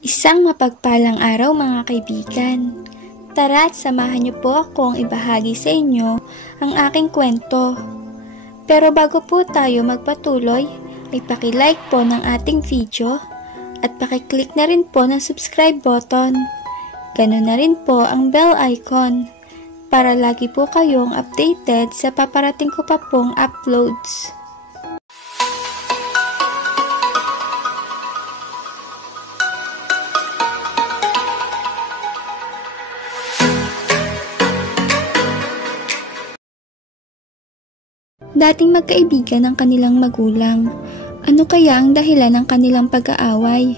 Isang mapagpalang araw mga kaibigan. Tara at samahan niyo po akong ibahagi sa inyo ang aking kwento. Pero bago po tayo magpatuloy, ay paki-like po ng ating video at paki-click na rin po ng subscribe button. Ganun na rin po ang bell icon para lagi po kayong updated sa paparating ko pa pong uploads. Dating magkaibigan ang kanilang magulang. Ano kaya ang dahilan ng kanilang pag-aaway?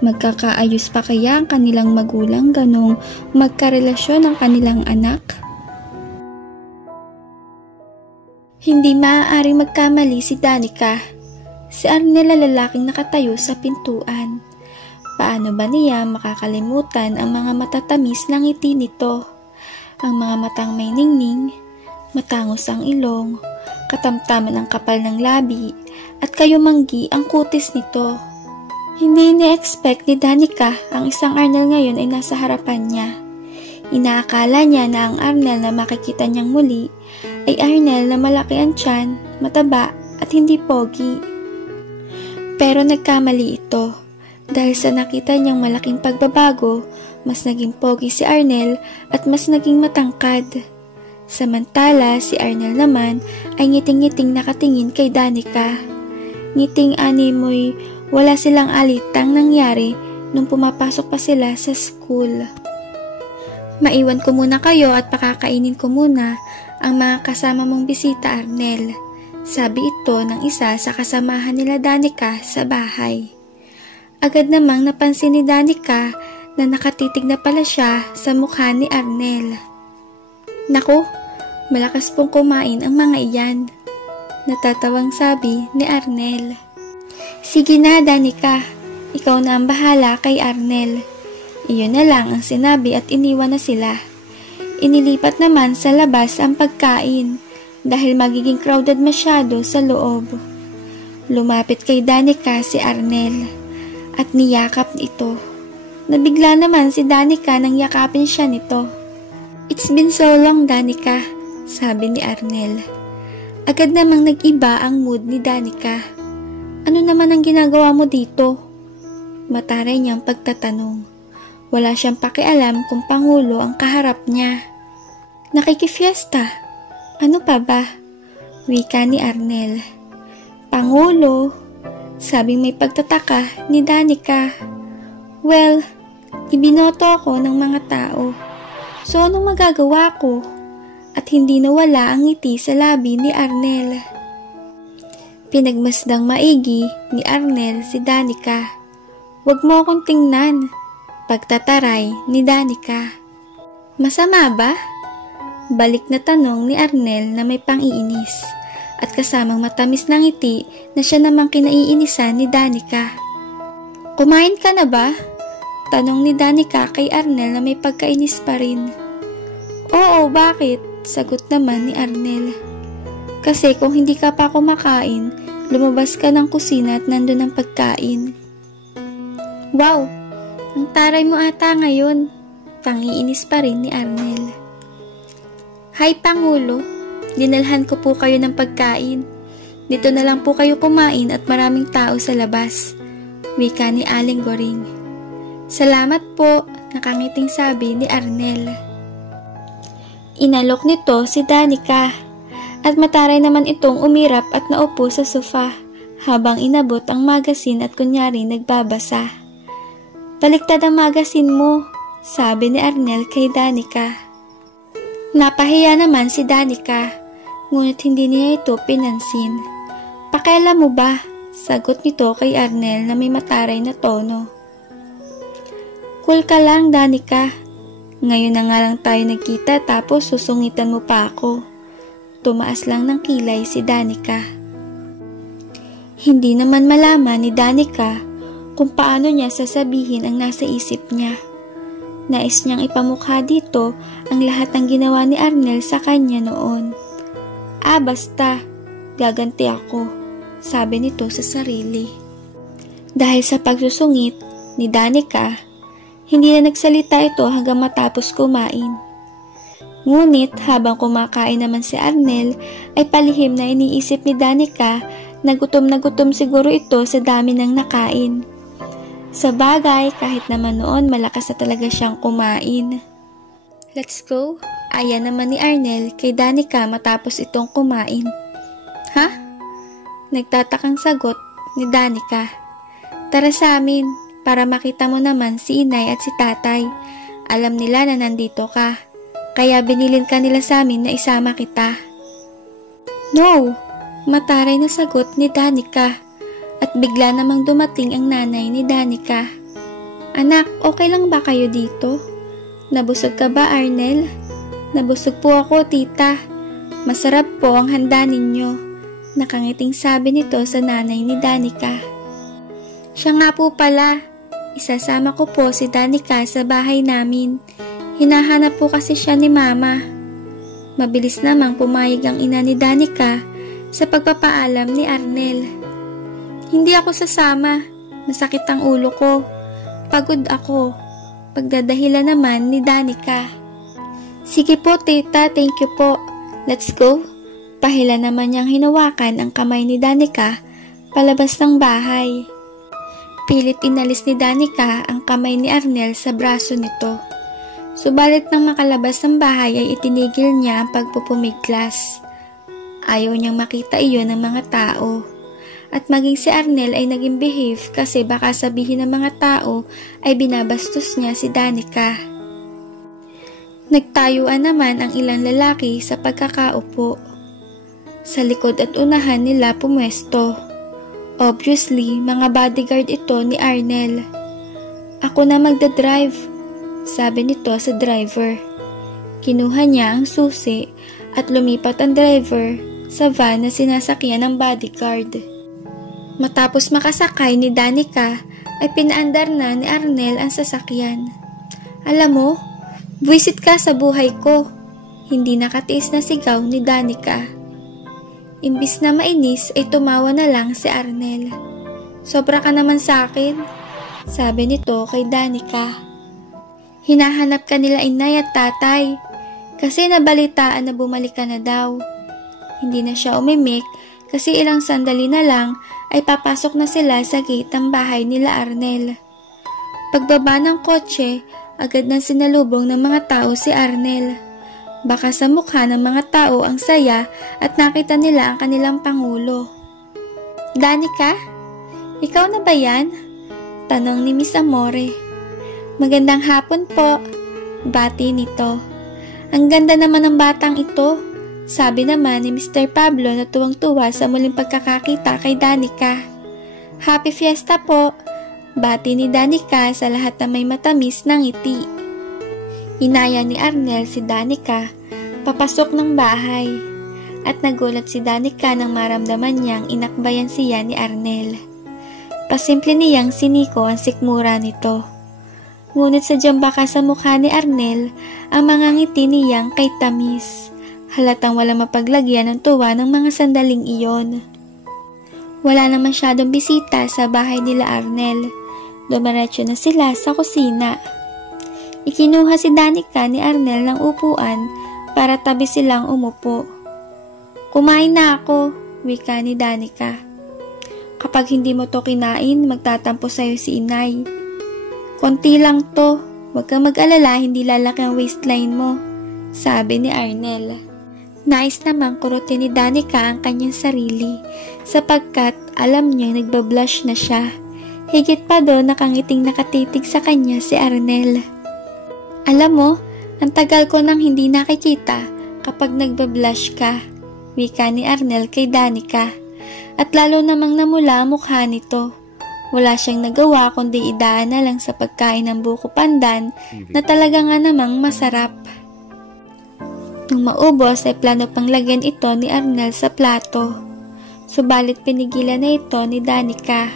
Magkakaayos pa kaya ang kanilang magulang ganong magkarelasyon ng kanilang anak? Hindi maaaring magkamali si Danica. Si Arnel ang lalaking nakatayo sa pintuan. Paano ba niya makakalimutan ang mga matatamis na ngiti nito? Ang mga matang may ningning, matangos ang ilong, katamtaman ang kapal ng labi, at kayumanggi ang kutis nito. Hindi ni-expect ni Danica ang isang Arnel ngayon ay nasa harapan niya. Inaakala niya na ang Arnel na makikita niyang muli ay Arnel na malaki ang tiyan, mataba at hindi pogi. Pero nagkamali ito dahil sa nakita niyang malaking pagbabago, mas naging pogi si Arnel at mas naging matangkad. Samantala, si Arnel naman ay ngiting-ngiting nakatingin kay Danica. Ngiting animoy wala silang alitang nangyari nung pumapasok pa sila sa school. Maiwan ko muna kayo at pakakainin ko muna ang mga kasama mong bisita, Arnel. Sabi ito ng isa sa kasamahan nila Danica sa bahay. Agad namang napansin ni Danica na nakatitig na pala siya sa mukha ni Arnel. Naku, malakas pong kumain ang mga iyan, natatawang sabi ni Arnel. Sige na, Danica, ikaw na ang bahala kay Arnel. Iyon na lang ang sinabi at iniwan na sila. Inilipat naman sa labas ang pagkain dahil magiging crowded masyado sa loob. Lumapit kay Danica si Arnel at niyakap ito. Nabigla naman si Danica nang yakapin siya nito. It's been so long, Danica, sabi ni Arnel. Agad namang nag-iba ang mood ni Danica. Ano naman ang ginagawa mo dito? Mataray niyang pagtatanong. Wala siyang pakialam kung pangulo ang kaharap niya. Nakikifiesta. Ano pa ba? Wika ni Arnel. Pangulo? Sabing may pagtataka ni Danica. Well, ibinoto ako ng mga tao. So anong magagawa ko? At hindi nawala ang ngiti sa labi ni Arnel. Pinagmasdang maigi ni Arnel si Danica. Huwag mo akong tingnan. Pagtataray ni Danica. Masama ba? Balik na tanong ni Arnel na may pang-iinis. At kasamang matamis na ngiti na siya namang kinaiinisan ni Danica. Kumain ka na ba? Tanong ni Danica kay Arnel na may pagkainis pa rin. Oo, bakit? Sagot naman ni Arnel. Kasi kung hindi ka pa kumakain, lumabas ka ng kusina at nandun ang pagkain. Wow! Ang taray mo ata ngayon. Pangiinis pa rin ni Arnel. Hi Pangulo, dinalhan ko po kayo ng pagkain. Dito na lang po kayo kumain at maraming tao sa labas. Wika ni Aling Goring. Salamat po, nakangiting sabi ni Arnel. Inalok nito si Danica at mataray naman itong umirap at naupo sa sofa habang inabot ang magasin at kunyari nagbabasa. Baliktad ang magasin mo, sabi ni Arnel kay Danica. Napahiya naman si Danica, ngunit hindi niya ito pinansin. Pakialam mo ba? Sagot nito kay Arnel na may mataray na tono. Cool ka lang, Danica. Ngayon na nga lang tayo nagkita tapos susungitan mo pa ako. Tumaas lang ng kilay si Danica. Hindi naman malaman ni Danica kung paano niya sasabihin ang nasa isip niya. Nais niyang ipamukha dito ang lahat ng ginawa ni Arnel sa kanya noon. Basta, gaganti ako, sabi nito sa sarili. Dahil sa pagsusungit, ni Danica. Hindi na nagsalita ito hanggang matapos kumain. Ngunit habang kumakain naman si Arnel ay palihim na iniisip ni Danica na gutom siguro ito sa dami ng nakain. Sa bagay, kahit naman noon malakas na talaga siyang kumain. Let's go, aya naman ni Arnel kay Danica matapos itong kumain. Ha? Nagtatakang sagot ni Danica. Tara sa amin, para makita mo naman si inay at si tatay. Alam nila na nandito ka, kaya binilin ka nila sa amin na isama kita. No! Mataray na sagot ni Danica at bigla namang dumating ang nanay ni Danica. Anak, okay lang ba kayo dito? Nabusog ka ba, Arnel? Nabusog po ako, tita. Masarap po ang handa ninyo. Nakangiting sabi nito sa nanay ni Danica. Siya nga po pala. Isasama ko po si Danica sa bahay namin. Hinahanap po kasi siya ni mama. Mabilis namang pumayag ang ina ni Danica sa pagpapaalam ni Arnel. Hindi ako sasama. Masakit ang ulo ko. Pagod ako. Pagdadahilan naman ni Danica. Sige po tita, thank you po. Let's go. Pahila naman niyang hinawakan ang kamay ni Danica palabas ng bahay. Pilit inalis ni Danica ang kamay ni Arnel sa braso nito. Subalit nang makalabas ng bahay ay itinigil niya ang pagpupumiglas. Ayaw niyang makita iyon ng mga tao. At maging si Arnel ay naging behave kasi baka sabihin ng mga tao ay binabastos niya si Danica. Nagtayuan naman ang ilang lalaki sa pagkakaupo. Sa likod at unahan nila pumwesto. Obviously, mga bodyguard ito ni Arnel. Ako na magdadrive, sabi nito sa driver. Kinuha niya ang susi at lumipat ang driver sa van na sinasakyan ng bodyguard. Matapos makasakay ni Danica ay pinaandar na ni Arnel ang sasakyan. Alam mo, buwisit ka sa buhay ko. Hindi nakatiis na sigaw ni Danica. Imbis na mainis ay tumawa na lang si Arnel. Sobra ka naman sa akin, sabi nito kay Danica. Hinahanap ka nila inay at tatay kasi nabalitaan na bumalik ka na daw. Hindi na siya umimik kasi ilang sandali na lang ay papasok na sila sa gate ng bahay nila Arnel. Pagbaba ng kotse, agad nang sinalubong ng mga tao si Arnel. Baka sa mukha ng mga tao ang saya at nakita nila ang kanilang pangulo. Danica, ikaw na ba yan? Tanong ni Miss Amore. Magandang hapon po, bati nito. Ang ganda naman ng batang ito, sabi naman ni Mr. Pablo na tuwang-tuwa sa muling pagkakakita kay Danica. Happy Fiesta po, bati ni Danica sa lahat na may matamis ng ngiti. Inaya ni Arnel si Danica papasok ng bahay at nagulat si Danica nang maramdaman niyang inakbayan siya ni Arnel. Pasimple niyang siniko ang sikmura nito. Ngunit sadyang baka sa mukha ni Arnel ang mga ngiti niyang kay tamis. Halatang wala mapaglagyan ng tuwa ng mga sandaling iyon. Wala na masyadong bisita sa bahay nila Arnel. Dumiretso na sila sa kusina. Ikinuha si Danica ni Arnel ng upuan para tabi silang umupo. Kumain na ako, wika ni Danica. Kapag hindi mo to kinain, magtatampo sa'yo si inay. Konti lang to, huwag kang mag-alala, hindi lalaki ang waistline mo, sabi ni Arnel. Nais namang kurutin ni Danica ang kanyang sarili sapagkat alam niyang nagbablush na siya. Higit pa doon nakangiting nakatitig sa kanya si Arnel. Alam mo, ang tagal ko nang hindi nakikita kapag nagbablush ka, wika ni Arnel kay Danica. At lalo namang namula ang mukha nito. Wala siyang nagawa kundi idaan na lang sa pagkain ng buko pandan na talaga nga namang masarap. Nung maubos ay plano pang lagyan ito ni Arnel sa plato. Subalit pinigilan na ito ni Danica.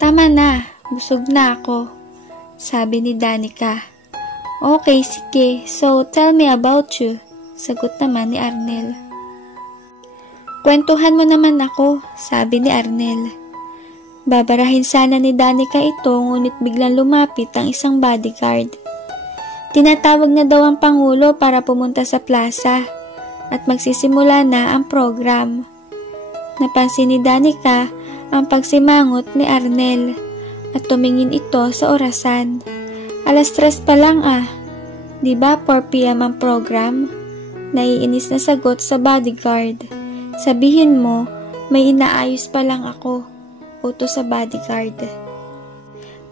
Tama na, busog na ako, sabi ni Danica. Okay, sige. So, tell me about you, sagot naman ni Arnel. Kwentuhan mo naman ako, sabi ni Arnel. Babarahin sana ni Danica ito ngunit biglang lumapit ang isang bodyguard. Tinatawag na daw ang Pangulo para pumunta sa plaza at magsisimula na ang program. Napansin ni Danica ang pagsimangot ni Arnel at tumingin ito sa orasan. Alas 3 pa lang Di ba 4 p.m. ang program? Naiinis na sagot sa bodyguard. Sabihin mo, may inaayos pa lang ako. Utos sa bodyguard.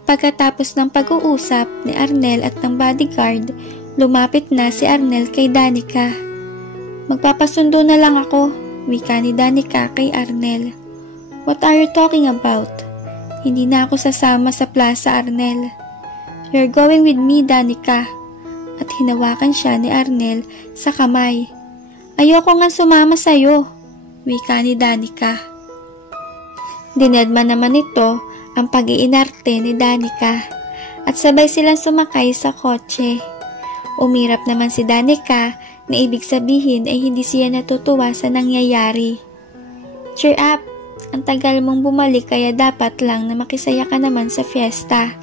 Pagkatapos ng pag-uusap ni Arnel at ng bodyguard, lumapit na si Arnel kay Danica. Magpapasundo na lang ako, wika ni Danica kay Arnel. What are you talking about? Hindi na ako sasama sa plaza, Arnel. You're going with me, Danica. At hinawakan siya ni Arnel sa kamay. Ayoko nga sumama sa'yo, wika ni Danica. Dinedma naman ito ang pag-iinarte ni Danica at sabay silang sumakay sa kotse. Umirap naman si Danica na ibig sabihin ay hindi siya natutuwa sa nangyayari. Cheer up! Ang tagal mong bumalik kaya dapat lang na makisaya ka naman sa fiesta,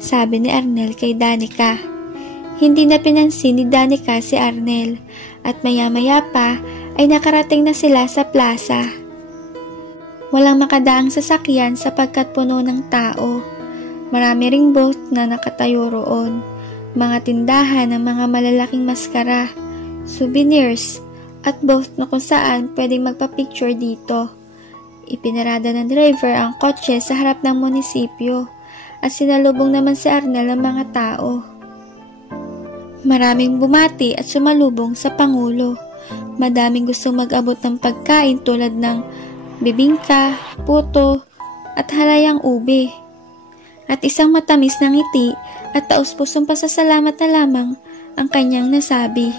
sabi ni Arnel kay Danica. Hindi na pinansin ni Danica si Arnel at maya-maya pa ay nakarating na sila sa plaza. Walang makadaang sasakyan sapagkat puno ng tao. Marami ring boat na nakatayo roon. Mga tindahan ng mga malalaking maskara, souvenirs, at boat na kung saan pwedeng magpa-picture dito. Ipinarada ng driver ang kotse sa harap ng munisipyo at sinalubong naman si Arnel ang mga tao. Maraming bumati at sumalubong sa Pangulo. Madaming gustong mag-abot ng pagkain tulad ng bibingka, puto, at halayang ube. At isang matamis na ngiti at taus-pusong pasasalamat na lamang ang kanyang nasabi.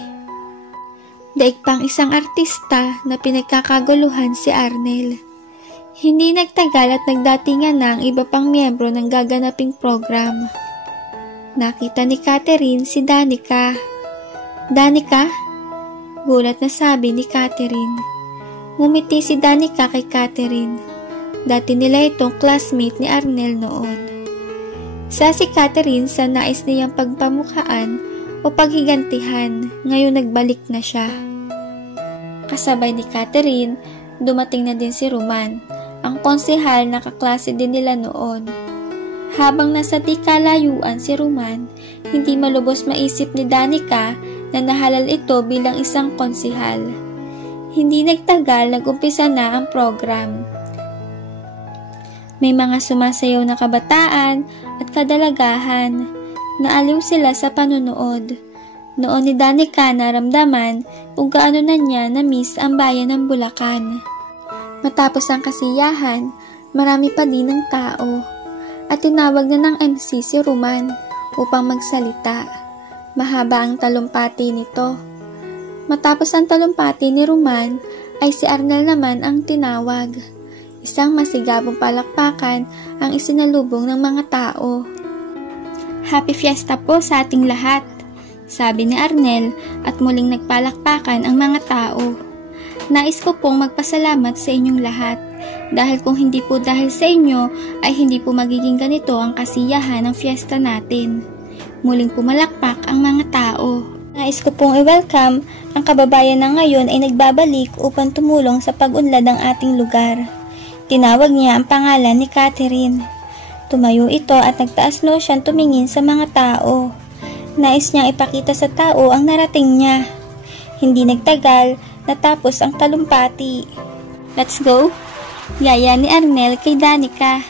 Daig pang isang artista na pinagkakaguluhan si Arnel. Hindi nagtagal at nagdatingan na ang iba pang miyembro ng gaganaping program. Nakita ni Catherine si Danica. Danica? Gulat na sabi ni Catherine. Ngumiti si Danica kay Catherine. Dati nila itong classmate ni Arnel noon. Isa si Catherine sa nais niyang pagpamukhaan o paghigantihan, ngayon nagbalik na siya. Kasabay ni Catherine, dumating na din si Roman, ang konsehal na kaklase din nila noon. Habang nasa di kalayuan si Roman, hindi malubos maisip ni Danica na nahalal ito bilang isang konsehal. Hindi nagtagal, nag-umpisa na ang program. May mga sumasayaw na kabataan at kadalagahan. Naaliw sila sa panunood. Noon ni Danica naramdaman kung gaano na niya na-miss ang bayan ng Bulacan. Matapos ang kasiyahan, marami pa din ng tao. At tinawag na ng MC si Roman upang magsalita. Mahaba ang talumpati nito. Matapos ang talumpati ni Roman, ay si Arnel naman ang tinawag. Isang masigabong palakpakan ang isinalubong ng mga tao. Happy Fiesta po sa ating lahat, sabi ni Arnel at muling nagpalakpakan ang mga tao. Nais ko pong magpasalamat sa inyong lahat dahil kung hindi po dahil sa inyo ay hindi po magiging ganito ang kasiyahan ng fiesta natin. Muling pumalakpak ang mga tao. Nais ko pong i-welcome ang kababayan na ngayon ay nagbabalik upang tumulong sa pag-unlad ng ating lugar. Tinawag niya ang pangalan ni Catherine. Tumayo ito at nagtaas noo siyang tumingin sa mga tao. Nais niyang ipakita sa tao ang narating niya. Hindi nagtagal, natapos ang talumpati. Let's go! Yaya ni Arnel kay Danica.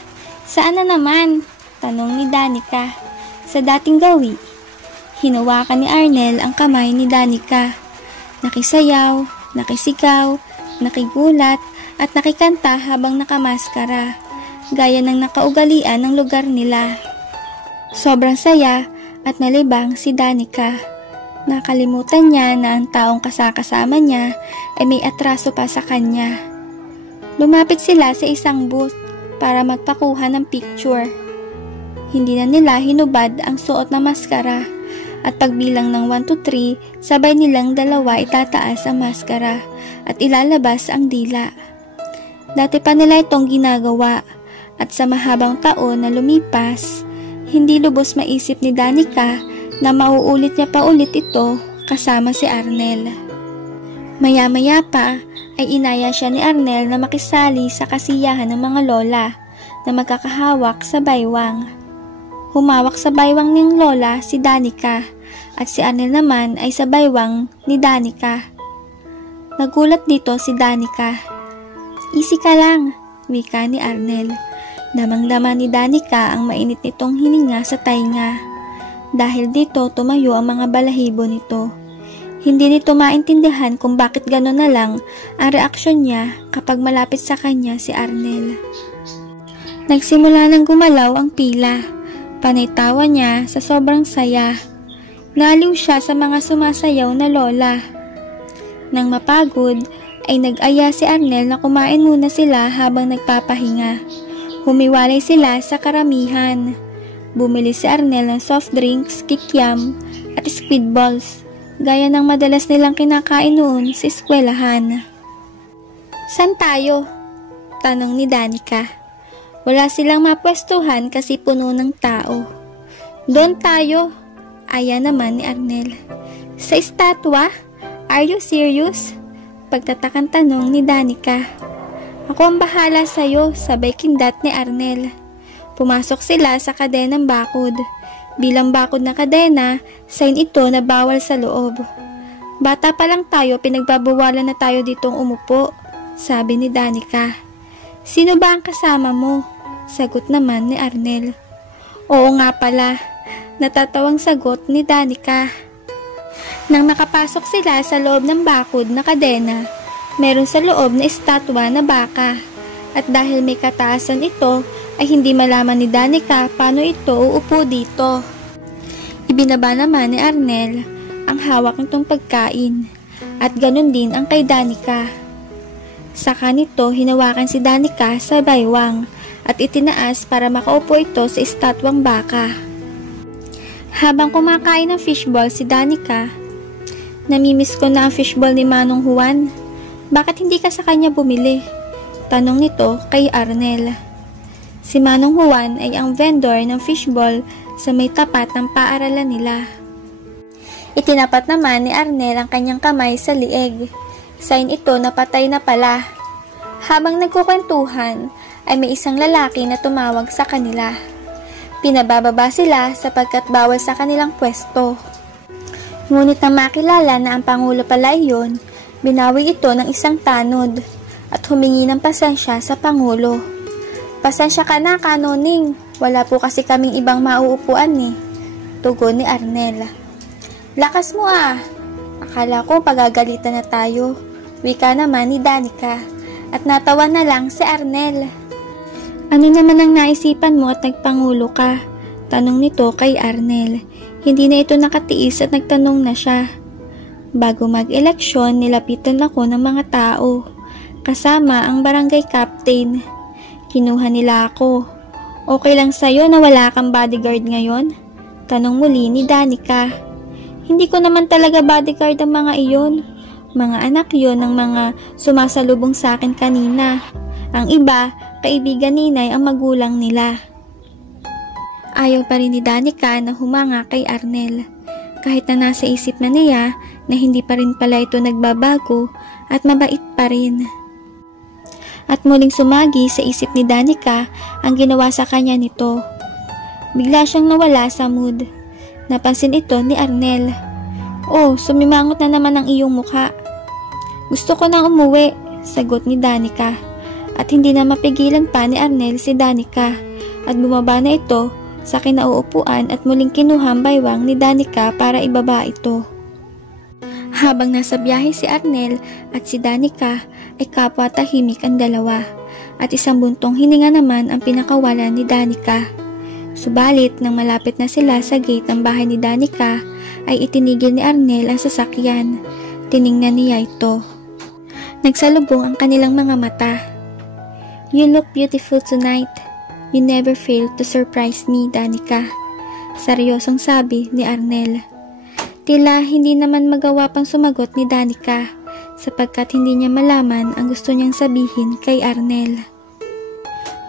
Saan na naman? Tanong ni Danica. Sa dating gawi. Hinawakan ni Arnel ang kamay ni Danica. Nakisayaw, nakisigaw, nakigulat, at nakikanta habang nakamaskara, gaya ng nakaugalian ng lugar nila. Sobrang saya at nalibang si Danica. Nakalimutan niya na ang taong kasakasama niya ay may atraso pa sa kanya. Lumapit sila sa isang booth para magpakuha ng picture. Hindi na nila hinubad ang suot na maskara. At pagbilang ng 1 to 3, sabay nilang dalawa itataas ang maskara at ilalabas ang dila. Dati pa nila itong ginagawa At sa mahabang taon na lumipas, hindi lubos maisip ni Danica na mauulit niya pa ulit ito kasama si Arnel. Maya-maya pa ay inaya siya ni Arnel na makisali sa kasiyahan ng mga lola na magkakahawak sa baywang. Humawak sa baywang ng lola si Danica at si Arnel naman ay sa baywang ni Danica. Nagulat dito si Danica. "Easy ka lang," wika ni Arnel. Damang-dama ni Danica ang mainit nitong hininga sa tainga. Dahil dito tumayo ang mga balahibo nito. Hindi nito maintindihan kung bakit gano'n na lang ang reaksyon niya kapag malapit sa kanya si Arnel. Nagsimula ng gumalaw ang pila. Panay tawa niya sa sobrang saya. Naaliw siya sa mga sumasayaw na lola. Nang mapagod, ay nag-aya si Arnel na kumain muna sila habang nagpapahinga. Humiwalay sila sa karamihan. Bumili si Arnel ng soft drinks, kikiam, at squid balls, gaya ng madalas nilang kinakain noon sa eskwelahan. "San tayo?" tanong ni Danica. Wala silang mapwestuhan kasi puno ng tao. "Doon tayo," aya naman ni Arnel. "Sa estatwa? Are you serious?" Pagtatakang tanong ni Danica. "Ako ang bahala sa'yo," sabay kindat ni Arnel. Pumasok sila sa kadenang bakod. Bilang bakod na kadena, sign ito na bawal sa loob. "Bata pa lang tayo, pinagbabawalan na tayo ditong umupo," sabi ni Danica. "Sino ba ang kasama mo?" sagot naman ni Arnel. "Oo nga pala," natatawang sagot ni Danica. Nang nakapasok sila sa loob ng bakod na kadena, meron sa loob na estatwa na baka. At dahil may kataasan ito, ay hindi malaman ni Danica paano ito uupo dito. Ibinaba naman ni Arnel ang hawak nitong pagkain, at ganun din ang kay Danica. Saka nito hinawakan si Danica sa baywang at itinaas para makaupo ito sa estatwang baka. Habang kumakain ng fishball si Danica, "Namimiss ko na ang fishball ni Manong Juan. Bakit hindi ka sa kanya bumili?" tanong nito kay Arnel. Si Manong Juan ay ang vendor ng fishball sa may tapat ng paaralan nila. Itinapat naman ni Arnel ang kanyang kamay sa lieg. Sign ito na patay na pala. Habang nagkukwentuhan, ay may isang lalaki na tumawag sa kanila. Pinabababa sila sapagkat bawal sa kanilang pwesto. Ngunit nang makilala na ang Pangulo pala iyon, binawi ito ng isang tanod at humingi ng pasensya sa Pangulo. "Pasensya ka na, Kanoning. Wala po kasi kaming ibang mauupuan eh," tugon ni Arnel. "Lakas mo ah. Akala ko pagagalitan na tayo," wika naman ni Danica, at natawa na lang si Arnel. "Ano naman ang naisipan mo at nagpangulo ka?" tanong nito kay Arnel. Hindi na ito nakatiis at nagtanong na siya. "Bago mag-eleksyon, nilapitan ako ng mga tao, kasama ang barangay captain. Kinuha nila ako. Okay lang sa'yo na wala kang bodyguard ngayon?" tanong muli ni Danica. "Hindi ko naman talaga bodyguard ang mga iyon. Mga anak yon ng mga sumasalubong sa akin kanina. Ang iba, kaibigan ninay ang magulang nila." Ayaw pa rin ni Danica na humanga kay Arnel. Kahit na nasa isip na niya na hindi pa rin pala ito nagbabago at mabait pa rin. At muling sumagi sa isip ni Danica ang ginawa sa kanya nito. Bigla siyang nawala sa mood. Napansin ito ni Arnel. "Oh, sumimangot na naman ang iyong mukha." "Gusto ko nang umuwi," sagot ni Danica. At hindi na mapigilan pa ni Arnel si Danica at bumaba na ito sa kinauupuan at muling kinuha ang baywang ni Danica para ibaba ito. Habang nasa biyahe si Arnel at si Danica ay kapwa tahimik ang dalawa at isang buntong hininga naman ang pinakawalan ni Danica. Subalit nang malapit na sila sa gate ng bahay ni Danica ay itinigil ni Arnel ang sasakyan. Tiningnan niya ito. Nagsalubong ang kanilang mga mata. "You look beautiful tonight. You never fail to surprise me, Danica," seryosong sabi ni Arnel. Tila hindi naman magawa pang sumagot ni Danica sapagkat hindi niya malaman ang gusto niyang sabihin kay Arnel.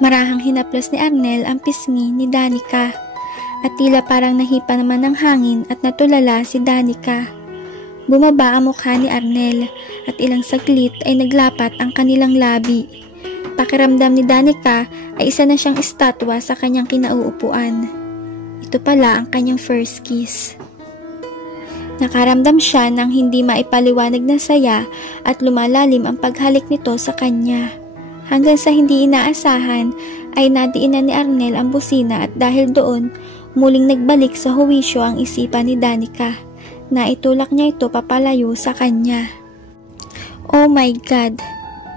Marahang hinaplos ni Arnel ang pisngi ni Danica at tila parang nahipa naman ng hangin at natulala si Danica. Bumaba ang mukha ni Arnel at ilang saglit ay naglapat ang kanilang labi. Pakiramdam ni Danica ay isa na siyang estatwa sa kanyang kinauupuan. Ito pala ang kanyang first kiss. Nakaramdam siya ng hindi maipaliwanag na saya at lumalalim ang paghalik nito sa kanya. Hanggang sa hindi inaasahan ay nadiinan ni Arnel ang busina at dahil doon muling nagbalik sa huwisyo ang isipan ni Danica na itulak niya ito papalayo sa kanya. Oh my God!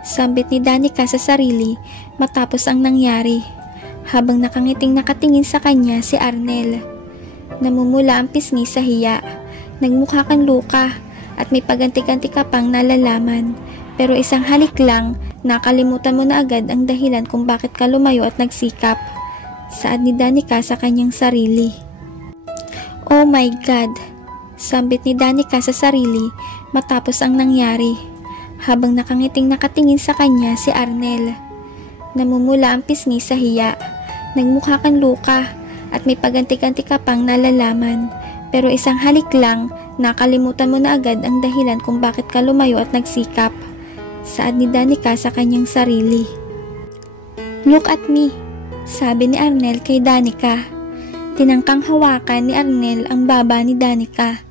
Sambit ni Danica sa sarili matapos ang nangyari habang nakangiting nakatingin sa kanya si Arnel. Namumula ang pisngi sa hiya. Nagmukha kang luka at may paganti-ganti ka pang nalalaman. Pero isang halik lang, nakalimutan mo na agad ang dahilan kung bakit ka lumayo at nagsikap. Saad ni Danica sa kanyang sarili. Oh my God! Sambit ni Danica sa sarili matapos ang nangyari. Habang nakangiting nakatingin sa kanya si Arnel. Namumula ang pisngi sa hiya. Nagmukha kang luka at may paganti-ganti ka pang nalalaman. Pero isang halik lang, nakalimutan mo na agad ang dahilan kung bakit ka lumayo at nagsikap. Saad ni Danica sa kanyang sarili. Look at me, sabi ni Arnel kay Danica. Tinangkang hawakan ni Arnel ang baba ni Danica.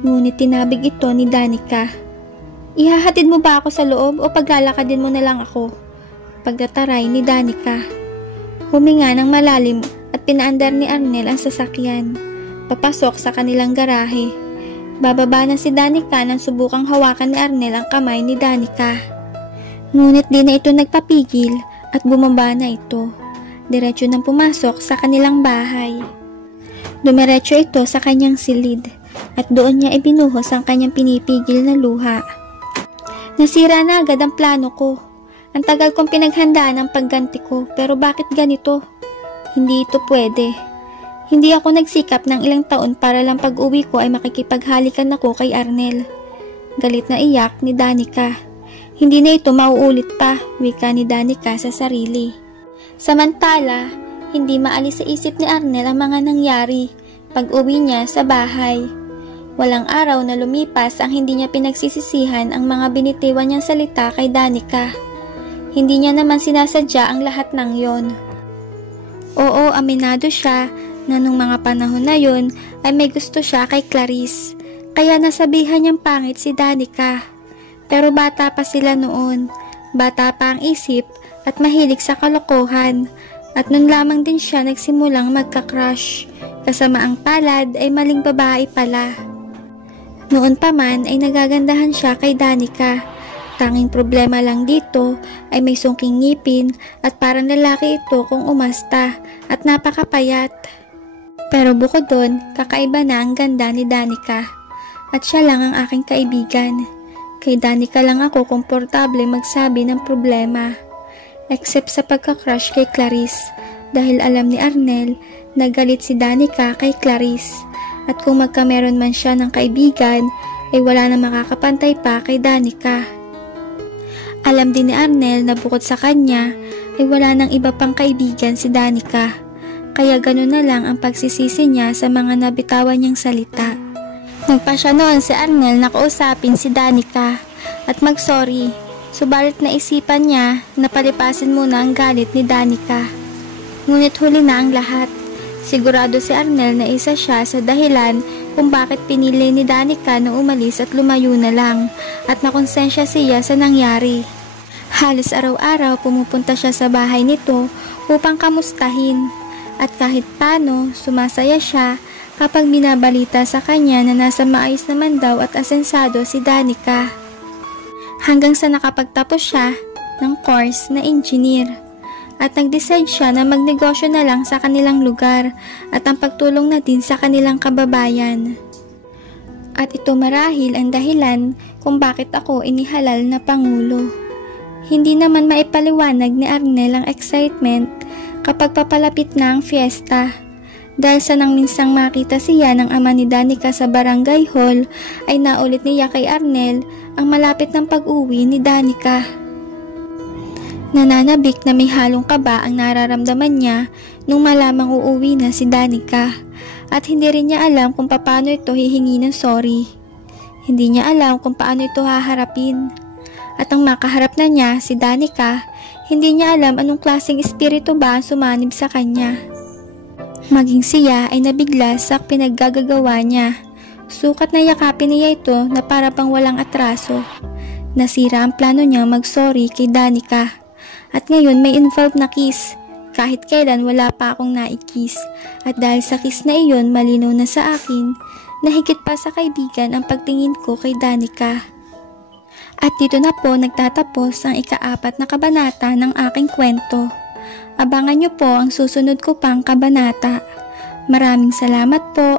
Ngunit tinabig ito ni Danica. Ihahatid mo ba ako sa loob o paglalakadin mo na lang ako? Pagdataray ni Danica. Huminga ng malalim at pinaandar ni Arnel ang sasakyan. Papasok sa kanilang garahe. Bababa na si Danica nang subukang hawakan ni Arnel ang kamay ni Danica. Ngunit di na ito nagpapigil at bumaba na ito. Diretso nang pumasok sa kanilang bahay. Dumiretso ito sa kanyang silid at doon niya ibinuhos ang kanyang pinipigil na luha. Nasira na agad ang plano ko. Ang tagal kong pinaghandaan ang pagganti ko pero bakit ganito? Hindi ito pwede. Hindi ako nagsikap ng ilang taon para lang pag-uwi ko ay makikipaghalikan ako kay Arnel. Galit na iyak ni Danica. Hindi na ito mauulit pa, wika ni Danica sa sarili. Samantala, hindi maalis sa isip ni Arnel ang mga nangyari pag-uwi niya sa bahay. Walang araw na lumipas ang hindi niya pinagsisisihan ang mga binitiwan niyang salita kay Danica. Hindi niya naman sinasadya ang lahat ng yon. Oo, aminado siya na nung mga panahon na yon ay may gusto siya kay Clarice, kaya nasabihan niyang pangit si Danica. Pero bata pa sila noon, bata pa ang isip at mahilig sa kalokohan, at nun lamang din siya nagsimulang magka-crush, kasama ang palad ay maling babae pala. Noon pa man ay nagagandahan siya kay Danica. Tanging problema lang dito ay may sungking ngipin at parang lalaki ito kung umasta at napakapayat. Pero bukod doon, kakaiba na ang ganda ni Danica. At siya lang ang aking kaibigan. Kay Danica lang ako komportable magsabi ng problema. Except sa pagka-crush kay Clarice. Dahil alam ni Arnel na galit si Danica kay Clarice. At kung magkameron man siya ng kaibigan, ay wala na makakapantay pa kay Danica. Alam din ni Arnel na bukod sa kanya, ay wala nang iba pang kaibigan si Danica. Kaya ganun na lang ang pagsisisi niya sa mga nabitawan niyang salita. Nagpa siya noon si Arnel na kausapin si Danica at mag-sorry. Subalit naisipan niya na palipasin muna ang galit ni Danica. Ngunit huli na ang lahat. Sigurado si Arnel na isa siya sa dahilan kung bakit pinili ni Danica na umalis at lumayo na lang at nakonsensya siya sa nangyari. Halos araw-araw pumupunta siya sa bahay nito upang kamustahin. At kahit paano, sumasaya siya kapag binabalita sa kanya na nasa maayos naman daw at asensado si Danica. Hanggang sa nakapagtapos siya ng course na engineer. At nag-decide siya na magnegosyo na lang sa kanilang lugar at ang pagtulong na din sa kanilang kababayan. At ito marahil ang dahilan kung bakit ako inihalal na pangulo. Hindi naman maipaliwanag ni Arnel ang excitement kapag papalapit na ang fiesta. Dahil sa nang minsang makita siya ng ama ni Danica sa barangay hall, ay naulit niya kay Arnel ang malapit ng pag-uwi ni Danica. Nananabik na may halong kaba ang nararamdaman niya nung malamang uuwi na si Danica at hindi rin niya alam kung paano ito hihingi ng sorry. Hindi niya alam kung paano ito haharapin. At ang makaharap na niya, si Danica, hindi niya alam anong klaseng espiritu ba ang sumanib sa kanya. Maging siya ay nabigla sa pinaggagawa niya. Sukat na yakapin niya ito na para pang walang atraso. Nasira ang plano niya mag-sorry kay Danica. At ngayon may involved na kiss. Kahit kailan wala pa akong naikiss. At dahil sa kiss na iyon, malinaw na sa akin na higit pa sa kaibigan ang pagtingin ko kay Danica. At dito na po nagtatapos ang ika-4 na kabanata ng aking kwento. Abangan niyo po ang susunod ko pang kabanata. Maraming salamat po.